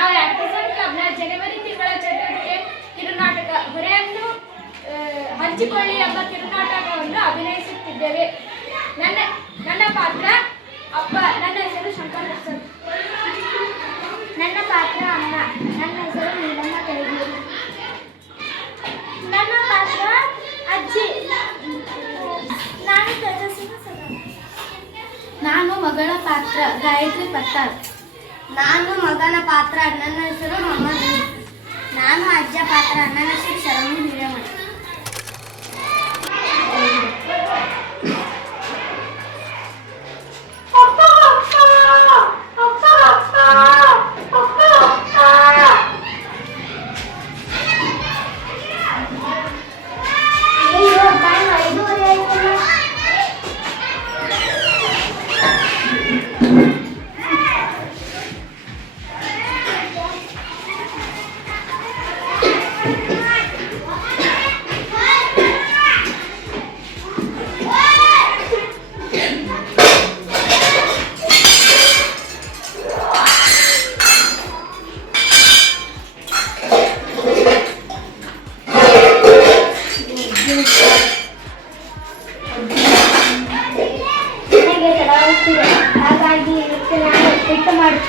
ನಾವು ಆರ್ಟಿಸನ್ ಕ್ಲಬ್ನ ಜನವರಿ ತಿಂಗಳ ಚಟುವಟಿಕೆ ಕಿರುನಾಟಕ. ಹೊರೆಯನ್ನು ಹಂಚಿಕೊಳ್ಳಿ ಎಂಬ ಕಿರುನಾಟಕವನ್ನು ಅಭಿನಯಿಸುತ್ತಿದ್ದೇವೆ. ನನ್ನ ನನ್ನ ಪಾತ್ರ ಅಪ್ಪ ನನ್ನ ಹೆಸರು ಶಂಕರ್ ಪ್ರಸಾದ್. ನನ್ನ ಪಾತ್ರ ಅಮ್ಮ ನನ್ನ ಹೆಸರು ನೀಲಮ್ಮ ತೆಲಗೂರು ನನ್ನ ಪಾತ್ರ ಅಜ್ಜಿ. ನಾನು ನಾನು ಮಗಳ ಪಾತ್ರ ಗಾಯತ್ರಿ ಪತ್ತಾರ್ ನಾನು ಮಗನ ಪಾತ್ರ ನನ್ನ ಹೆಸರು ಮೊಹಮ್ಮದ್ ನೂರ್. ನಾನು ಅಜ್ಜ ಪಾತ್ರ ನನ್ನ ಹೆಸರು ಶರಣು ಹಿರೇಮಠ ಅಯ್ಯೋ ಟೈಮ್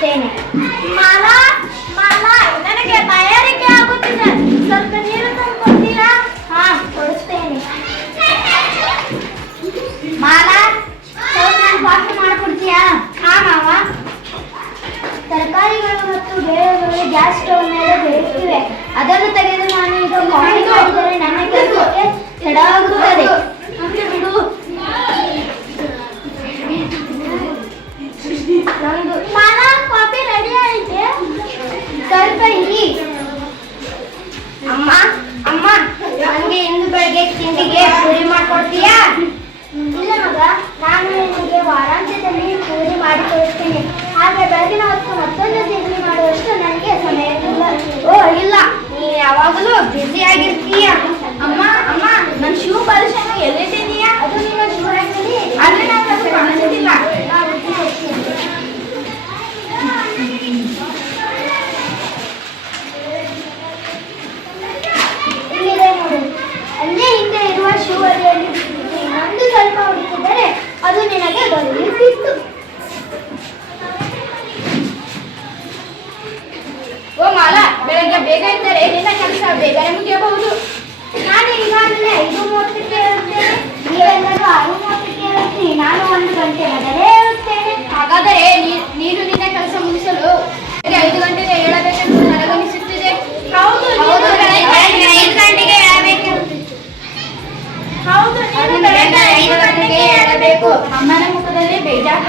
ಮಾಡುತ್ತೇನೆ ಮಾಲ, ಮಾಲಾ, ನನಗೆ ತಯಾರಿಕೆ ಆಗುತ್ತಿದೆ. ಸ್ವಲ್ಪ ನೀರು ತಂದ್ಕೊಡ್ತೀರಾ? ಹಾ, ಕೊಡಿಸ್ತೇನೆ. ಮಾಲ ಕಾಫಿ ಮಾಡಿಕೊಡ್ತೀಯಾ? ಹಾ, ಮಾವ. ತರಕಾರಿಗಳು ಮತ್ತು ಬೇಳೆಗಳು ಗ್ಯಾಸ್ ಸ್ಟವ್ ಮೇಲೆ ಬೇಯುತ್ತಿವೆ ಅದನ್ನು ತೆಗೆದು ನಾನು ಈಗ ಮಾಡಿದರೆ ನನ್ನ ಕೆಲಸಕ್ಕೆ ತಡವಾಗುತ್ತದೆ. ಬೇಗ ಇದ್ದರೆ ನಿನ್ನ ಕೆಲಸ ಬೇಗನೆ ಮುಗಿಯಬಹುದು ನಾನು ಈಗಾಗಲೇ ಐದು ಮೂವತ್ತಕ್ಕೆ ಇರುತ್ತೇನೆ ನೀವೆಲ್ಲರೂ ಆರು ಮೂವತ್ತಕ್ಕೆ ನಾನು ಒಂದು ಗಂಟೆ ಮೊದಲೇ ಇರುತ್ತೇನೆ ಹಾಗಾದರೆ ನೀನು ನಿನ್ನ ಕೆಲಸ ಮುಗಿಸಲು ಐದು ಗಂಟೆಗೆ ಹೇಳಬೇಕೆಂದು ನನಗನಿಸುತ್ತಿದೆ. ಹೌದು ಐದು ಗಂಟೆಗೆ ಏಳಬೇಕಿರುತ್ತಿತ್ತು ಹೌದು ಐದು ಗಂಟೆಗೆ ಹೇಳಬೇಕು. ಅಮ್ಮನ ಮುಖದಲ್ಲಿ ಬೇಜಾರು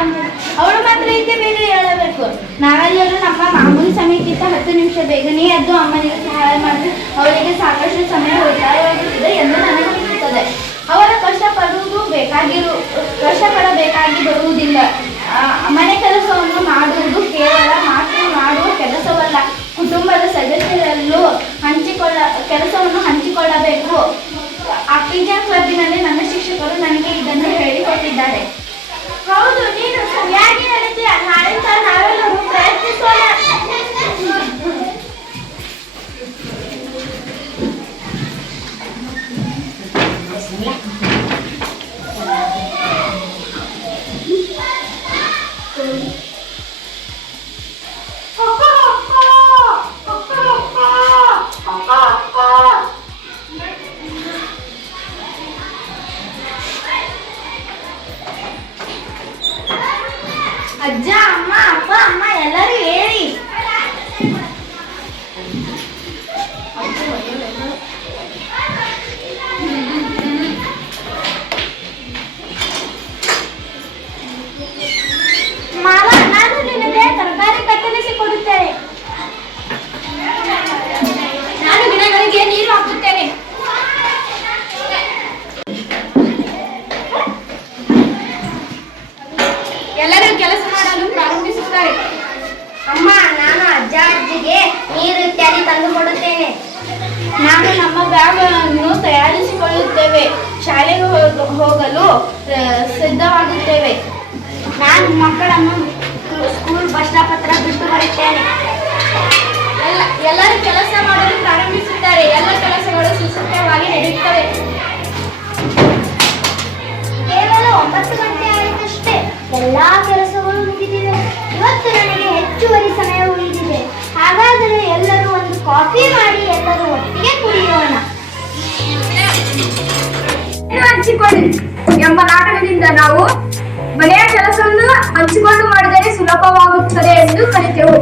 ಅವಳು ಮಾತ್ರ ಇದ್ದೇ ಬೇಗ ಹೇಳಬೇಕು. ನಾವೆಲ್ಲರೂ ನಮ್ಮ ಮಾಮೂಲಿ ಸಮಯಕ್ಕಿಂತ ಹತ್ತು ನಿಮಿಷ ಬೇಗನೆ ಅದು ಅಮ್ಮನಿಗೆ ಸಹಾಯ ಮಾಡಿ ಅವರಿಗೆ ಸಾಕಷ್ಟು ಸಮಯ ಉಳಿತಾಯವಾಗುತ್ತದೆ ಎಂದು ನನಗೆ ಹೇಳುತ್ತದೆ ಅವರ ಕಷ್ಟಪಡುವುದು ಬೇಕಾಗಿರು ಕಷ್ಟಪಡಬೇಕಾಗಿ ಬರುವುದಿಲ್ಲ. ಮನೆ ಕೆಲಸವನ್ನು ಅಜ್ಜ ಅಮ್ಮ ಅಪ್ಪ ಅಮ್ಮ ಎಲ್ಲರೂ ಹೇಳಿ. ನಮ್ಮ ಬ್ಯಾಗನ್ನು ತಯಾರಿಸಿಕೊಳ್ಳುತ್ತೇವೆ. ಶಾಲೆಗೆ ಹೋಗಲು ಸಿದ್ಧವಾಗುತ್ತೇವೆ. ನಾನು ಮಕ್ಕಳನ್ನು ಸ್ಕೂಲ್ ಬಸ್ ಸ್ಟಾಪ್ ಹತ್ರ ಬಿಟ್ಟು ಬರುತ್ತೇನೆ. ಎಲ್ಲ, ಎಲ್ಲರೂ ಕೆಲಸ ಮಾಡಲು ಪ್ರಾರಂಭಿಸುತ್ತಾರೆ ಎಲ್ಲ ಕೆಲಸಗಳು ಸುಸೂತ್ರವಾಗಿ ನಡೆಯುತ್ತವೆ ಕೇವಲ ಒಂಬತ್ತು ಗಂಟೆ ಆಯಿತಷ್ಟೇ. ಎಲ್ಲ ಕೆಲಸಗಳು ಮುಗಿದಿವೆ. ಇವತ್ತು ನನಗೆ ಹೆಚ್ಚುವರಿ ಸಮಯ ಕಾಫಿ ಮಾಡಿ ಎಲ್ಲರೂ ಒಟ್ಟಿಗೆ ಕುಡಿಯೋಣ. ಹಂಚಿಕೊಳ್ಳಿ? ಎಂಬ ನಾಟಕದಿಂದ ನಾವು ಮನೆಯ ಕೆಲಸವನ್ನು ಹಂಚಿಕೊಂಡು ಮಾಡಿದರೆ ಸುಲಭವಾಗುತ್ತದೆ ಎಂದು ಕಲಿತೆವು.